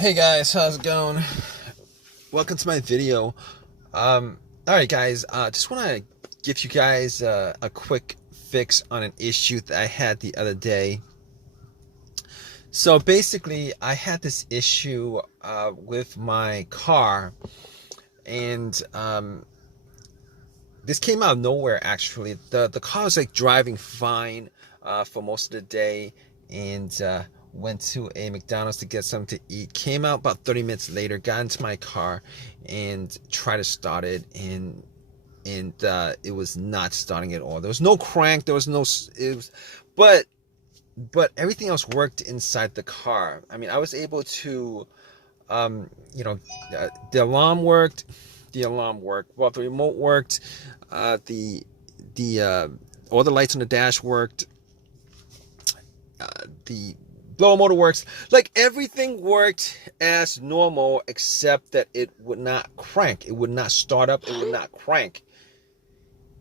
Hey guys, how's it going? Welcome to my video. All right, guys. Just want to give you guys a quick fix on an issue that I had the other day. So basically, I had this issue with my car, and this came out of nowhere. Actually, the car was like driving fine for most of the day, and went to a McDonald's to get something to eat. Came out about 30 minutes later, got into my car, and tried to start it, and it was not starting at all. There was no crank. There was no. It was, but everything else worked inside the car. I mean, I was able to, you know, the alarm worked. The alarm worked. Well, the remote worked. The all the lights on the dash worked. The blower motor works. Like everything worked as normal, except that it would not crank. It would not start up. It would not crank.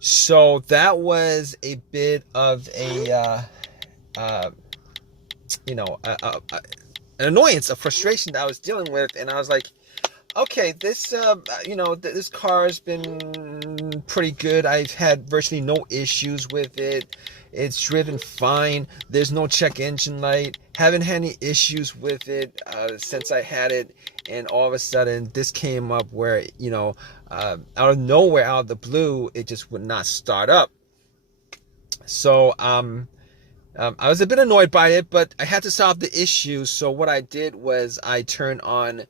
So that was a bit of a, an annoyance, a frustration that I was dealing with, and I was like, okay, this, this car has been pretty good. I've had virtually no issues with it. It's driven fine. There's no check engine light. Haven't had any issues with it since I had it. And all of a sudden, this came up where, out of nowhere, out of the blue, it just would not start up. So, I was a bit annoyed by it, but I had to solve the issue. So what I did was I turned on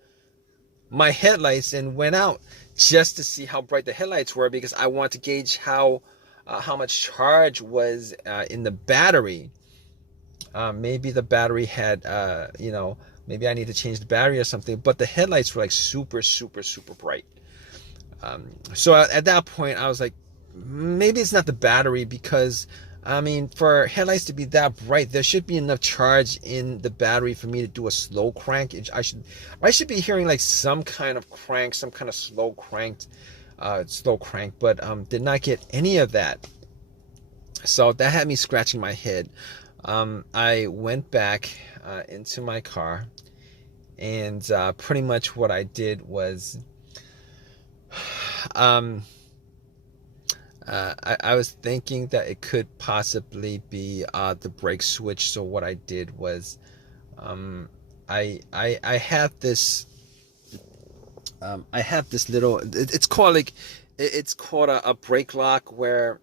my headlights and went out just to see how bright the headlights were, because I wanted to gauge how much charge was in the battery. Maybe the battery had, maybe I need to change the battery or something, but the headlights were like super, super, super bright. So at that point, I was like, maybe it's not the battery, because I mean, for headlights to be that bright, there should be enough charge in the battery for me to do a slow crank. I should be hearing like some kind of crank, some kind of slow crank, but did not get any of that. So that had me scratching my head. I went back into my car, and pretty much what I did was, I was thinking that it could possibly be the brake switch. So what I did was, I have this little, it's called like, it's called a brake lock, where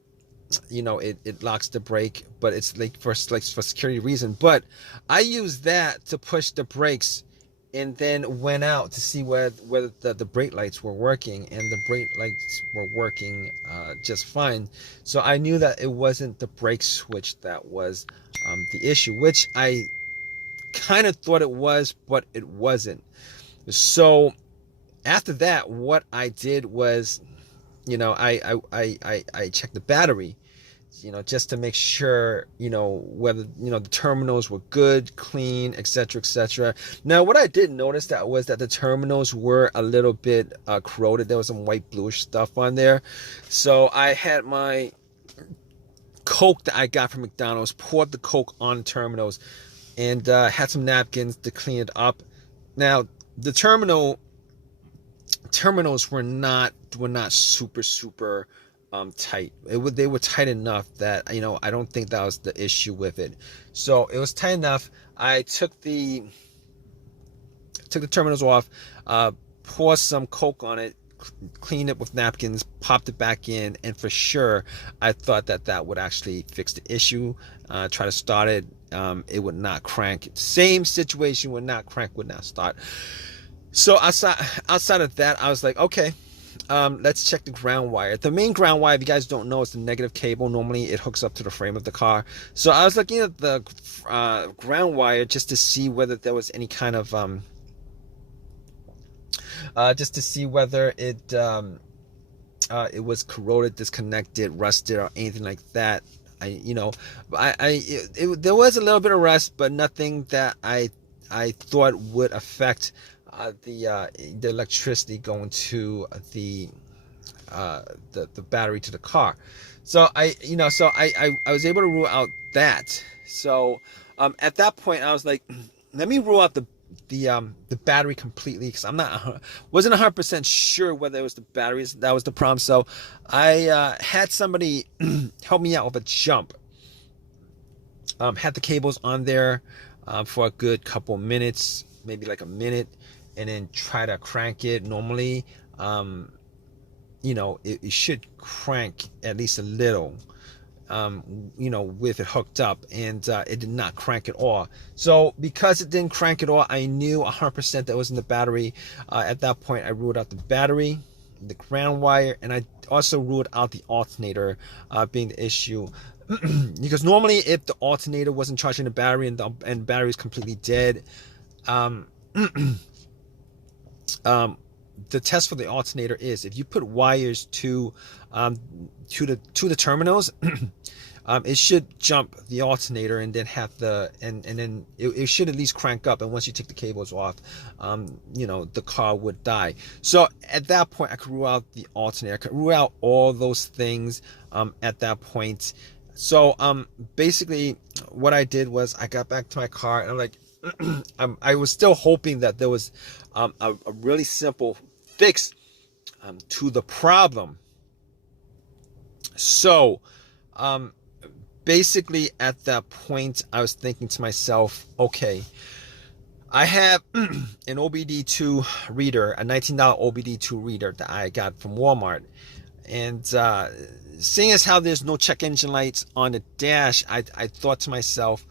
it locks the brake, but it's like for security reason. But I use that to push the brakes, and then went out to see whether the brake lights were working, and the brake lights were working just fine. So I knew that it wasn't the brake switch that was the issue, which I kind of thought it was, but it wasn't. So after that, what I did was, I checked the battery, just to make sure, whether, the terminals were good, clean, etc., etc. Now, what I did notice was that the terminals were a little bit corroded. There was some white bluish stuff on there. So I had my Coke that I got from McDonald's, poured the Coke on the terminals, and had some napkins to clean it up. Now, the terminals were not super super tight. They were tight enough that I don't think that was the issue with it. So it was tight enough. I took the terminals off, poured some Coke on it, cleaned it with napkins, popped it back in, and for sure I thought that would actually fix the issue. Try to start it, it would not crank. Same situation, would not crank, would not start. So outside of that, I was like, okay, let's check the ground wire. The main ground wire, if you guys don't know, is the negative cable. Normally it hooks up to the frame of the car. So I was looking at the ground wire just to see whether there was any kind of just to see whether it was corroded, disconnected, rusted, or anything like that. There was a little bit of rust, but nothing that I thought would affect the electricity going to the battery to the car. So I was able to rule out that. So at that point I was like, let me rule out the battery completely, because I'm not wasn't 100% sure whether it was the batteries that was the problem. So I had somebody help me out with a jump. Had the cables on there for a good couple minutes, maybe like a minute, and then try to crank it. Normally, it should crank at least a little, with it hooked up, and it did not crank at all. So because it didn't crank at all, I knew 100% that was in the battery. At that point, I ruled out the battery, the ground wire, and I also ruled out the alternator being the issue. Because normally, if the alternator wasn't charging the battery and the battery is completely dead, the test for the alternator is if you put wires to the terminals, it should jump the alternator and then have and then it should at least crank up. And once you take the cables off, the car would die. So at that point, I could rule out the alternator. I could rule out all those things at that point. So basically what I did was I got back to my car, and I'm like, I was still hoping that there was a really simple fix to the problem. So basically at that point, I was thinking to myself, okay, I have an OBD2 reader, a $19 OBD2 reader that I got from Walmart. And seeing as how there's no check engine lights on the dash, I thought to myself,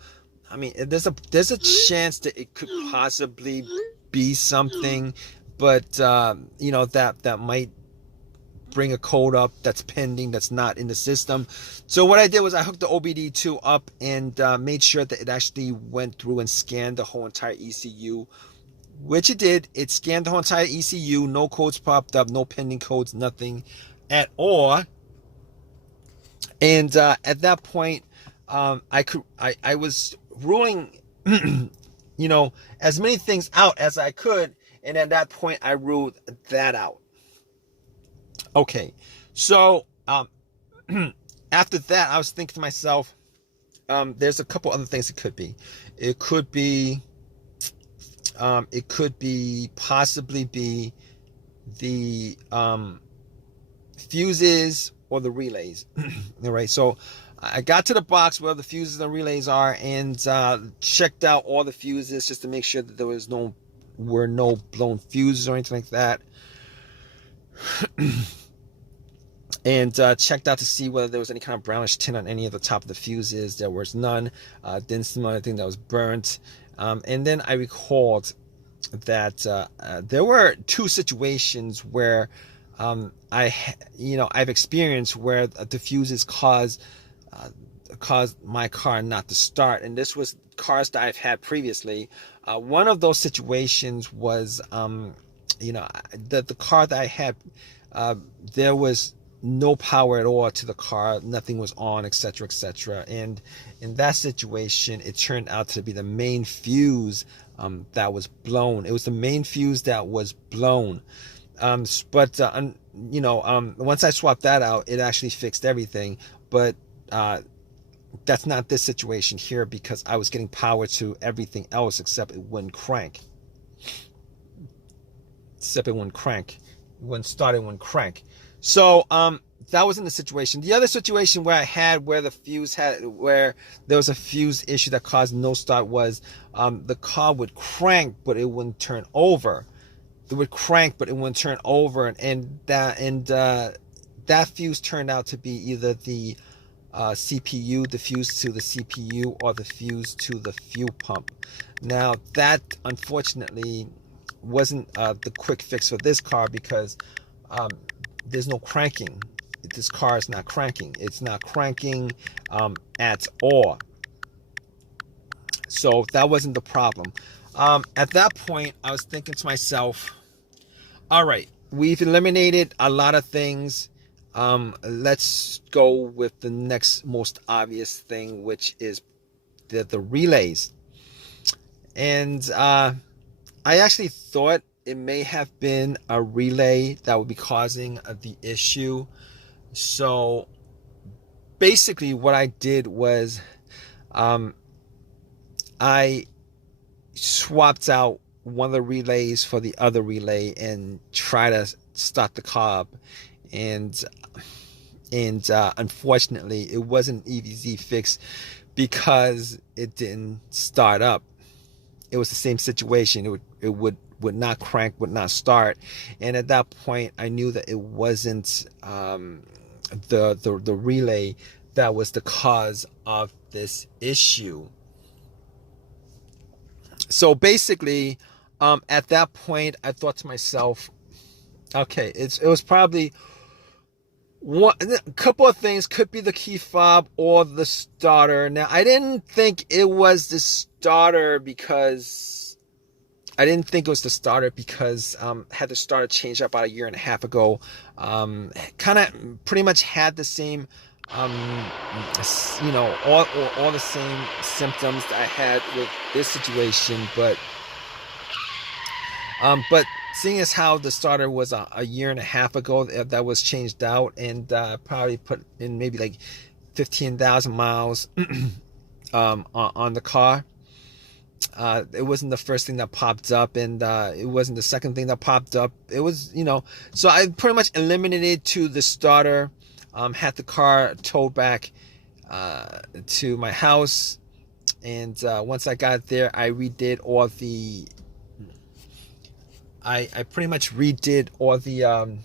I mean, there's a chance that it could possibly be something, but that might bring a code up that's pending, that's not in the system. So what I did was I hooked the OBD2 up and made sure that it actually went through and scanned the whole entire ECU, which it did. It scanned the whole entire ECU. No codes popped up, no pending codes, nothing at all. And at that point, I was ruling, as many things out as I could. And at that point, I ruled that out. Okay, so after that, I was thinking to myself, there's a couple other things it could be. It could be possibly be the fuses or the relays. All right, so I got to the box where the fuses and relays are, and checked out all the fuses just to make sure that there were no blown fuses or anything like that. And checked out to see whether there was any kind of brownish tint on any of the top of the fuses. There was none. Didn't smell anything that was burnt. And then I recalled that there were two situations where I've experienced where the fuses caused my car not to start, and this was cars that I've had previously. One of those situations was the car that I had, there was no power at all to the car, nothing was on, etc., etc. And in that situation, it turned out to be the main fuse that was blown. It was the main fuse that was blown. But once I swapped that out, it actually fixed everything. But that's not this situation here, because I was getting power to everything else except it wouldn't crank. It wouldn't start, it wouldn't crank. So that was in the situation. The other situation where where there was a fuse issue that caused no start was the car would crank, but it wouldn't turn over. It would crank, but it wouldn't turn over, and that fuse turned out to be either the CPU, the fuse to the CPU, or the fuse to the fuel pump. Now that unfortunately wasn't the quick fix for this car, because there's no cranking. This car is not cranking. It's not cranking at all. So that wasn't the problem. At that point, I was thinking to myself, all right, we've eliminated a lot of things. Let's go with the next most obvious thing, which is the relays. And I actually thought it may have been a relay that would be causing the issue. So basically what I did was I swapped out one of the relays for the other relay and try to start the car up. And unfortunately, it wasn't an easy fix because it didn't start up. It was the same situation. It would not crank, would not start. And at that point, I knew that it wasn't the relay that was the cause of this issue. So basically, at that point, I thought to myself, okay, it was probably a couple of things. Could be the key fob or the starter. Now, I didn't think it was the starter because had the starter changed up about a year and a half ago. Kind of pretty much had the same, all the same symptoms that I had with this situation, but seeing as how the starter was a year and a half ago that was changed out, and probably put in maybe like 15,000 miles on the car. It wasn't the first thing that popped up, and it wasn't the second thing that popped up. It was, so I pretty much eliminated to the starter, had the car towed back to my house, and once I got there, I redid all the I pretty much redid all the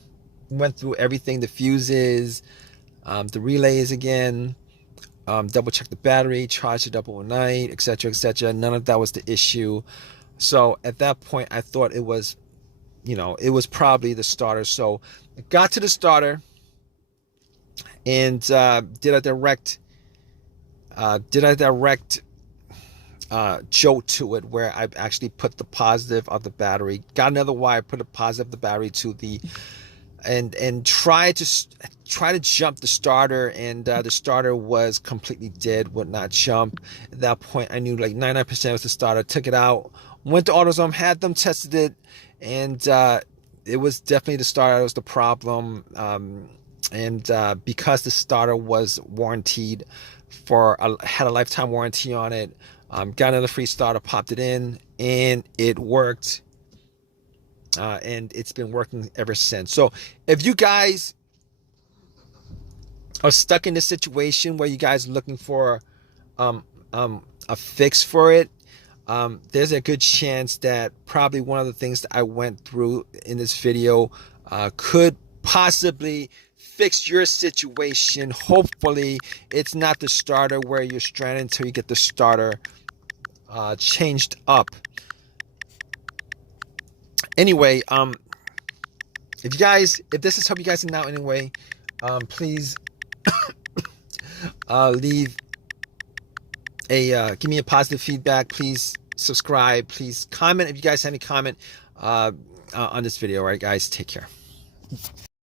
went through everything, the fuses, the relays again, double checked the battery, charged it up overnight, etc., etc. None of that was the issue. So at that point, I thought it was, it was probably the starter. So I got to the starter and did a direct jolt to it, where I actually put the positive of the battery, got another wire, put a positive of the battery to the, and try to jump the starter, and the starter was completely dead, would not jump. At that point, I knew like 99% was the starter. Took it out, went to AutoZone, had them tested it, and it was definitely the starter that was the problem. And because the starter was warranted had a lifetime warranty on it, got another free starter, popped it in, and it worked. And it's been working ever since. So if you guys are stuck in this situation where you guys are looking for a fix for it, there's a good chance that probably one of the things that I went through in this video could possibly fix your situation. Hopefully it's not the starter where you're stranded until you get the starter changed up. Anyway, if this has helped you guys out anyway, please leave give me a positive feedback. Please subscribe. Please comment if you guys have any comment on this video. All right, guys, take care.